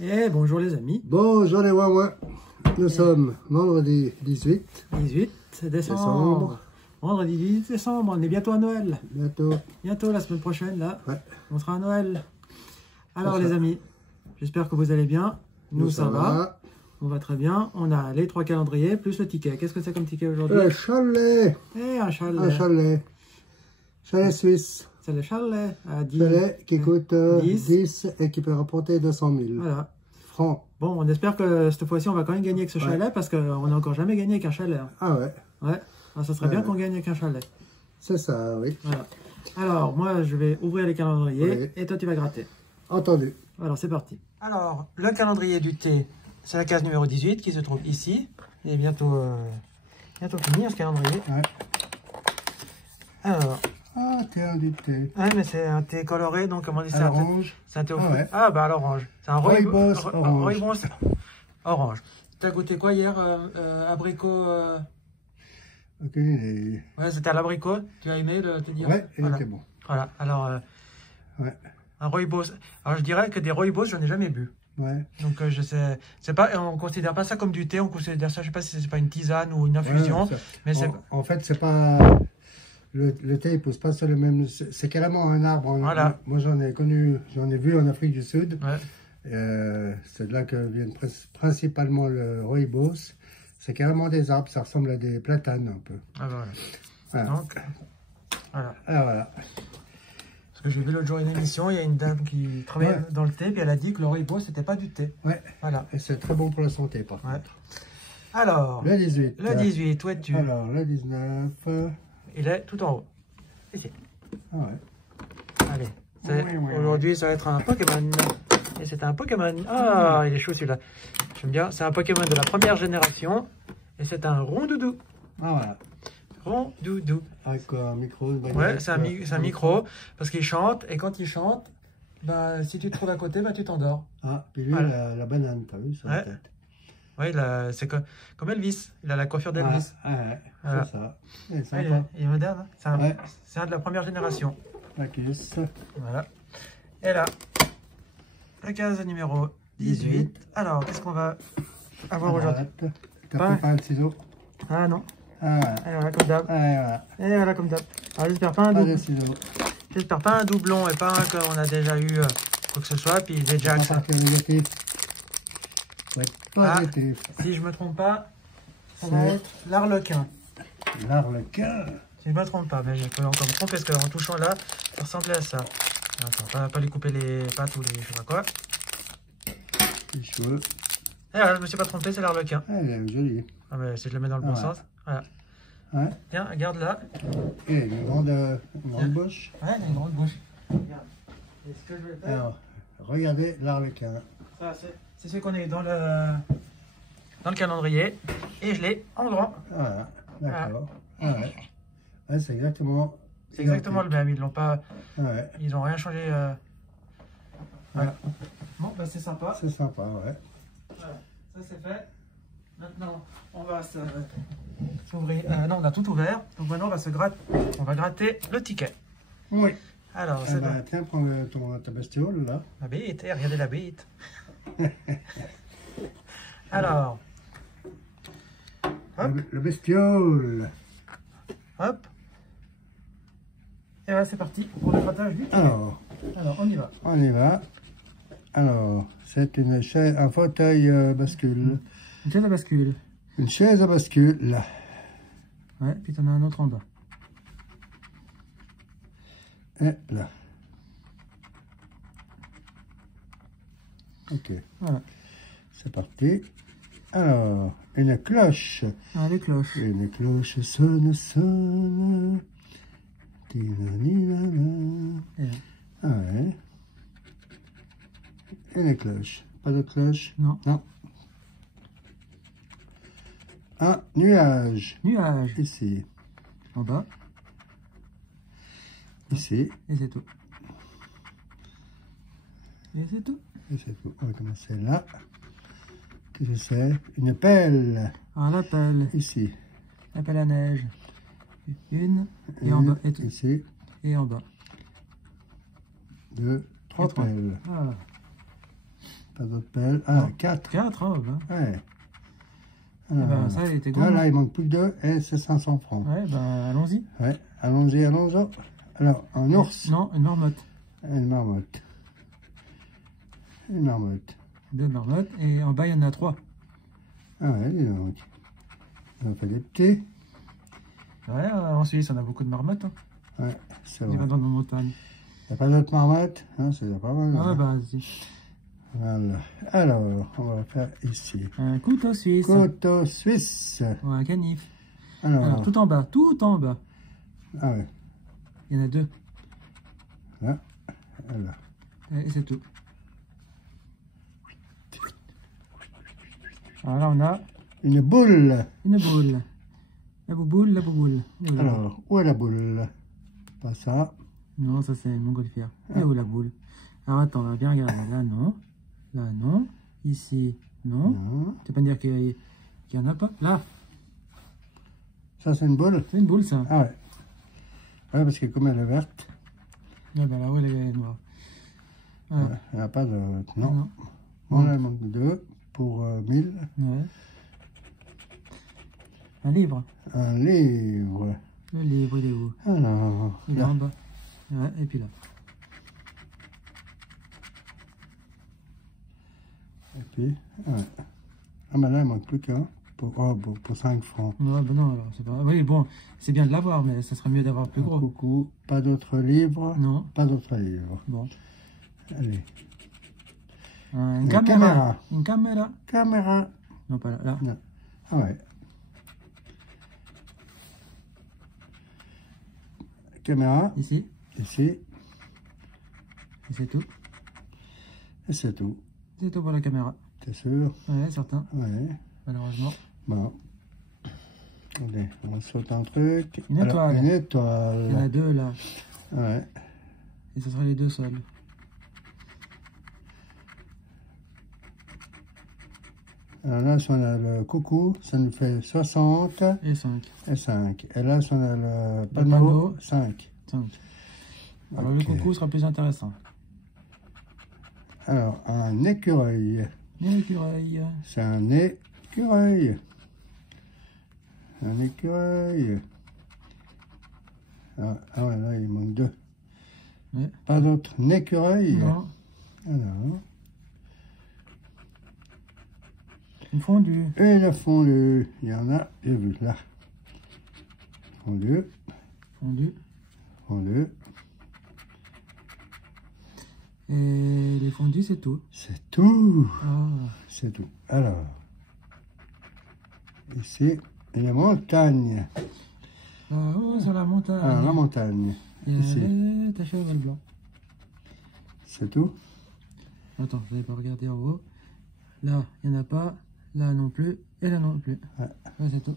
Et bonjour les amis. Bonjour les Wawa. Nous sommes vendredi 18 décembre. Vendredi 18 décembre, on est bientôt à Noël. Bientôt la semaine prochaine, là. Ouais. On sera à Noël. Alors les amis, j'espère que vous allez bien. Nous ça va. On va très bien. On a les 3 calendriers plus le ticket. Qu'est-ce que c'est comme ticket aujourd'hui? Le chalet. Un chalet. Un chalet. Chalet suisse. C'est le chalet à 10. Chalet qui coûte 10 et qui peut rapporter 200 000 voilà. francs. Bon, on espère que cette fois-ci, on va quand même gagner avec ce chalet parce qu'on n'a encore jamais gagné avec un chalet. Ah ouais. Ouais. Alors, ça serait bien qu'on gagne avec un chalet. C'est ça, oui. Voilà. Alors, moi, je vais ouvrir les calendriers et toi, tu vas gratter. Entendu. Alors, c'est parti. Alors, le calendrier du thé, c'est la case numéro 18 qui se trouve ici. Il est bientôt fini, ce calendrier. Ouais. Alors... Ah, thé du thé. Ouais, mais c'est un thé coloré, donc comment on dit ça? L'orange. C'est un thé au fruit. Ah, bah à l'orange. C'est un rooibos orange. Rooibos orange. Tu as goûté quoi hier? Abricot Aucune idée. Ouais, c'était à l'abricot. Tu as aimé le thé d'hier? Ouais, il était bon. Voilà, alors... ouais. Un rooibos. Alors je dirais que des rooibos, j'en ai jamais bu. Ouais. Donc je sais, c'est pas, on considère pas ça comme du thé, on considère ça, je sais pas si c'est pas une tisane ou une infusion, ouais, mais c'est... En fait, c'est pas... Le thé, il pousse pas sur le même... C'est carrément un arbre. Voilà. Moi, j'en ai vu en Afrique du Sud. Ouais. C'est de là que viennent principalement le rooibos. C'est carrément des arbres, ça ressemble à des platanes un peu. Ah bah voilà. Donc, voilà. Ah, voilà. Parce que j'ai vu l'autre jour une émission, il y a une dame qui travaillait dans le thé, puis elle a dit que le rooibos, c'était pas du thé. Ouais. Voilà. Et c'est très bon pour la santé, par contre. Alors, le 18. Le 18, où es-tu? Alors, le 19... Il est tout en haut. Ici. Ah ouais. Allez. Aujourd'hui, ça va être un Pokémon. Et c'est un Pokémon. Ah, il est chaud celui-là. J'aime bien. C'est un Pokémon de la première génération. Et c'est un Rondoudou. Ah voilà. Rondoudou. Avec un micro. Ouais, c'est un micro. Parce qu'il chante. Et quand il chante, bah, si tu te trouves à côté, bah, tu t'endors. Ah, puis lui, la banane, t'as vu sur la tête. Oui, c'est comme Elvis. Il a la coiffure d'Elvis. Ouais, voilà. C'est ça. Il est sympa. Il est moderne. Hein, c'est un de la première génération. La cuisse. Voilà. Et là, la case numéro 18. Alors, qu'est-ce qu'on va avoir aujourd'hui? T'as pris pas un ciseau? Ah non. Ah ouais. Et voilà, comme d'hab. Et voilà, comme d'hab. Alors, j'espère pas un doublon. J'espère pas un doublon et pas un qu'on a déjà eu quoi que ce soit. Puis déjà que ça. Ouais, positif. Si je me trompe pas, ça va être l'arlequin. L'arlequin. Si je me trompe pas, mais je peux encore me tromper parce qu'en touchant là, ça ressemblait à ça. Attends, pas lui couper les pattes ou les je sais pas quoi. Les cheveux. Et voilà, je me suis pas trompé, c'est l'arlequin. Ah, elle est jolie. Ah, mais si je le mets dans le bon sens. Voilà. Ouais. Tiens, regarde là. Et une grande bouche. Ouais, il a une grande bouche. Regarde. Et ce que je vais faire. Alors, regardez l'arlequin. Ça, c'est ce qu'on est dans le calendrier. Et je l'ai en grand. Voilà, d'accord. Ouais, c'est exactement. C'est exactement le même. Ils l'ont pas. Ouais. Ils ont rien changé. Voilà. Bon, bah c'est sympa. C'est sympa, ouais. Voilà, ça c'est fait. Maintenant, on va s'ouvrir. Non, on a tout ouvert. Donc maintenant, on va gratter le ticket. Oui. Alors, c'est bon. Tiens, prends ta bestiole là. La bite, regardez la bite. Alors, hop. Le bestiole. Hop. Et voilà, c'est parti pour le grattage du ticket. Alors, on y va. On y va. Alors, c'est une chaise, un fauteuil bascule. Une chaise à bascule. Une chaise à bascule. Ouais, puis t'en as un autre en bas. Et là. Ok. Voilà. C'est parti. Alors, une cloche. Ah, les cloches. Une cloche sonne. Ah ouais. Une cloche. Pas de cloche? Non. Non. Un nuage. Nuage. Ici. En bas. Ici. Et c'est tout. Et c'est tout. Et c'est tout. On va commencer là. Qu'est-ce que c'est? Une pelle. Ah, la pelle. Ici. La pelle à neige. Une. Et en bas. Et ici. Et en bas. 2, 3 pelles. Voilà. Pas d'autres belles. Ah, 4. 4, oh, ben. Ouais. Alors, ben, ça, il était gros. Là, il manque plus que 2 et c'est 500 francs. Ouais, ben, allons-y. Ouais, allons-y, allons-y. Alors, un ours. Non, une marmotte. Une marmotte. Une marmotte. 2 marmottes. Et en bas, il y en a 3. Ah ouais, dis donc. On a fait des petits. Ouais, en Suisse, on a beaucoup de marmottes. Hein. Ouais, c'est Il vrai. va dans nos montagnes. Il n'y a pas d'autres marmottes, hein, c'est déjà pas mal. Ah, hein. bah, vas-y. Voilà. Alors, on va faire ici. Un couteau suisse. Couteau suisse. Ou un canif. Alors, Alors, tout en bas, tout en bas. ah ouais, Il y en a 2. là, là. Et c'est tout. Alors là, on a Une boule. une boule. La bouboule, la bouboule. Et où la boule? Alors, où est la boule? Pas ça. Non, ça c'est une montgolfière. Et où la boule? Alors attends, on va bien regarder. Là, non. Là, non. Ici, non. Non. Tu peux pas me dire qu'il y en a pas? Là, Ça, c'est une boule? c'est une boule, ça. Ah ouais. Ouais, parce que comme elle est verte, Ah ben là-haut, elle est noire. Ouais. ouais, il n'y a pas de... Non. Non. Bon, là, il manque 2 pour 1000. Ouais. Un livre. Un livre. Le livre, il est où? Alors, Il est là. en bas. Ouais, et puis là. Et puis, ouais. Ah, ben là, il manque plus qu'un pour 5 francs. Ouais, ben non, alors, c'est pas... Oui, bon, c'est bien de l'avoir, mais ça serait mieux d'avoir plus gros. Coucou, pas d'autres livres. Non. Pas d'autres livres. Bon. Allez. Une caméra. Une caméra. Caméra. Non, pas là. Là. Non. Ah ouais. Caméra. Ici. Ici. Et c'est tout. Et c'est tout. C'est tout pour la caméra. T'es sûr? Ouais, certain. Ouais. Malheureusement. Bon. Allez, on saute un truc. Une Alors, étoile. une Il y en a étoile. 2 là. Ouais. Et ce sera les 2 seuls. Alors là, si on a le coucou, ça nous fait 60 Et 5. et 5. Et là, si on a le panneau, panneau, 5. 5. Alors Ok. le coucou sera plus intéressant. Alors, un écureuil. Et l'écureuil. C'est un écureuil. Un écureuil. Ah ouais, là, il manque 2. Ouais. Pas d'autre écureuil. Non. Alors, Une fondue. et le fondu. Il y en a, j'ai vu là. Fondu, Fondue. fondu. Et les fondus, c'est tout. C'est tout. Ah. C'est tout. Alors, ici, une montagne. Là-haut, sur la montagne. Ah, la montagne. Il y a Ici. les tachés au blanc. C'est tout. Attends, je vais pas regarder en haut. Là, il n'y en a pas. Là non plus. Et là non plus. Ouais. Ouais, c'est tout.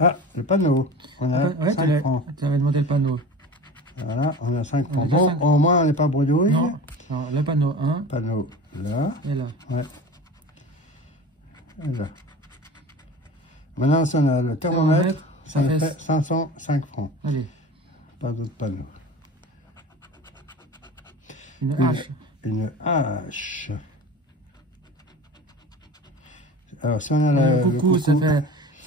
Ah, le panneau. On a Ouais, 5 francs. tu avais demandé le panneau. Voilà, on a 5 On a francs. déjà Bon, 5. au moins, on n'est pas bredouille. Non. Alors, le panneau 1 Panneau là. et là. Ouais. Et là. Maintenant, si on a le thermomètre, ça ça nous fait- fait 505 francs. Allez, Pas d'autre panneau. une hache. Une hache. Alors, si on a Le le coucou, ça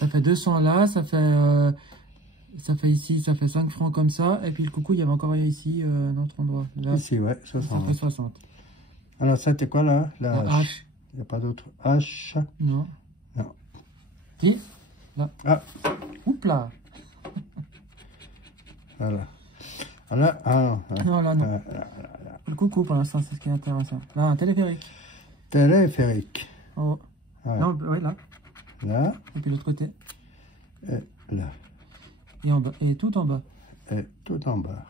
fait 200 là, ça fait ici, ça fait 5 francs comme ça. Et puis le coucou, il y avait encore ici, un autre endroit. Là, Ici, ouais, ça 60. fait 60. Alors, ça, c'était quoi là? La La hache. Il n'y a pas d'autre hache. Non. Non. Si. Là. Ah, Oups là. voilà. Ah, là, ah non. Ah, Non, là, non. là. Le coucou, pour l'instant, c'est ce qui est intéressant. Là, un téléphérique. Téléphérique. Oh. Ouais. Non, oui, là. Là Et puis l'autre côté. et là. Et en bas. Et tout en bas. Et tout en bas.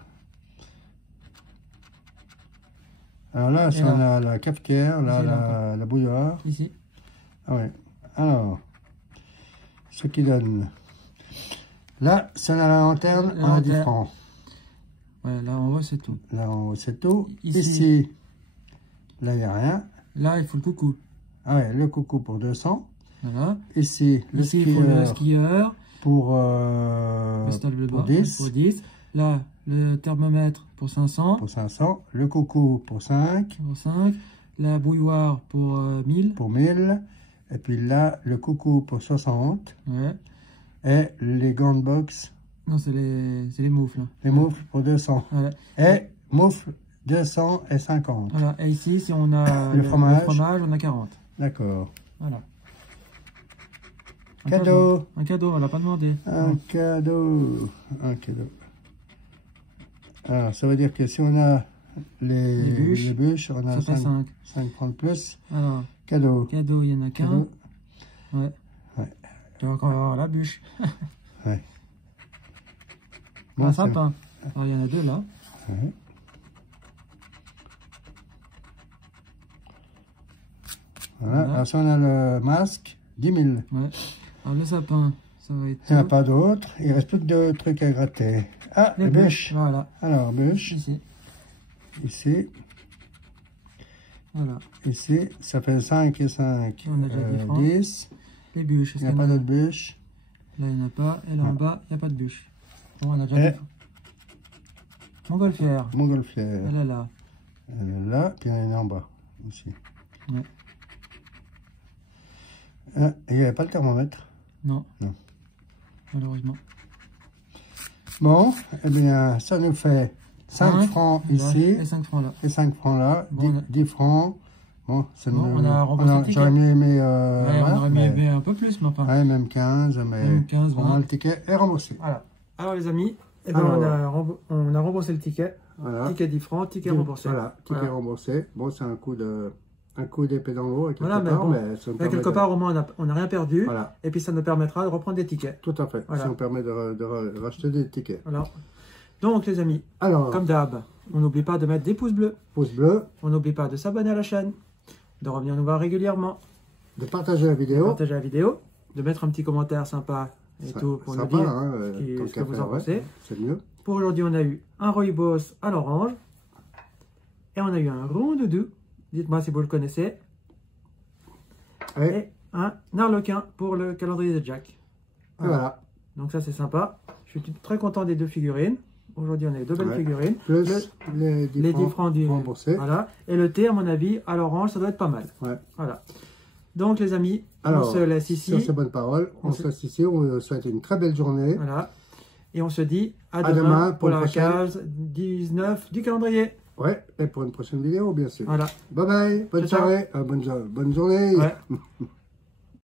Alors là, Et si là. on a la cafetière, là, Ici, là, la bouilloire. Ici. Ah ouais. Alors, ce qui donne. Là, si on a la lanterne, La on a 10 lanterne. francs. Ouais, là, en haut, c'est tout. Là, en haut, c'est tout. Ici. Ici, là, il n'y a rien. Là, il faut le coucou. Ah ouais, le coucou pour 200. Voilà. Ici, le Ici, il faut le skieur skieur. pour, Le stade bleu pour bas, 10. Pour 10. Là, le thermomètre pour 500. Pour 500. Le coucou pour 5. Pour 5. La bouilloire pour 1000. Pour 1000. Et puis là, le coucou pour 60. Ouais. Et les gants de boxe. Non, c'est les moufles. Les moufles pour 200. Voilà. Et moufles 250. Voilà. Et ici, si on a le fromage, on a 40. D'accord. Voilà. Cadeau. Un cadeau, on l'a pas demandé. Un cadeau. Un cadeau. Alors, ça veut dire que si on a les bûches, on a 5 francs de plus. Alors, cadeau. Cadeau, il n'y en a qu'un. Ouais. Ouais. Tu vas encore avoir la bûche. Ouais. Bon, un sapin. Alors, il y en a 2 là. Ouais. Voilà. Alors, si on a le masque, 10 000. Ouais. Alors, le sapin, ça va être. Il n'y en a pas d'autres. Il reste plus que 2 trucs à gratter. Ah, les bûches. Voilà. Alors, bûches. Ici. Ici. Voilà. Ici, ça fait 5 et 5. On a déjà 10. Les bûches. Il n'y a pas d'autres bûches. Là, il n'y en a pas. Et là, en bas, il n'y a pas de bûche. Bon, on a déjà Montgolfière. Montgolfière. Elle est là. Elle est là, puis il y en a en bas. Ici. Ouais. Ah, il n'y avait pas le thermomètre. Non. Non. Malheureusement. Bon, eh bien, ça nous fait 5 francs ici. Et 5 francs là. Et 5 francs là. Bon, 10 francs. Bon, ça bon, on a remboursé le ticket. J'aurais mieux aimé... ouais, on aurait mieux aimé un peu plus, mais enfin. Ouais, même 15, mais même 15, au moins le ticket est remboursé. Voilà. Alors les amis, eh ben, on a remboursé le ticket. Voilà. Ticket 10 francs, ticket remboursé. Voilà, ticket remboursé. Bon, c'est un coup d'épée dans l'eau, quelque voilà, part, mais, bon, mais quelque part, au moins, on n'a rien perdu. Voilà. Et puis, ça nous permettra de reprendre des tickets. Tout à fait. Voilà. Ça nous permet de racheter des tickets. Voilà. Donc, les amis, comme d'hab, on n'oublie pas de mettre des pouces bleus. Pouces bleus. On n'oublie pas de s'abonner à la chaîne, de revenir nous voir régulièrement. De partager la vidéo. De partager la vidéo. De mettre un petit commentaire sympa et tout pour nous dire ce que vous en pensez. C'est mieux. Pour aujourd'hui, on a eu un rooibos à l'orange. Et on a eu un rondoudou. Dites-moi si vous le connaissez. Et un arlequin pour le calendrier de Jack. Voilà. Donc ça, c'est sympa. Je suis très content des 2 figurines. Aujourd'hui, on a eu 2 belles figurines. Plus les 10 francs remboursés. Voilà. Et le thé, à mon avis, à l'orange, ça doit être pas mal. Ouais. Voilà. Donc, les amis, alors, on se laisse ici. Sur ces bonnes paroles, on se laisse ici. On vous souhaite une très belle journée. Voilà. Et on se dit à demain pour la case 19 du calendrier. Ouais, et pour une prochaine vidéo, bien sûr. Voilà. Bye bye, bonne soirée, bonne journée. Ouais.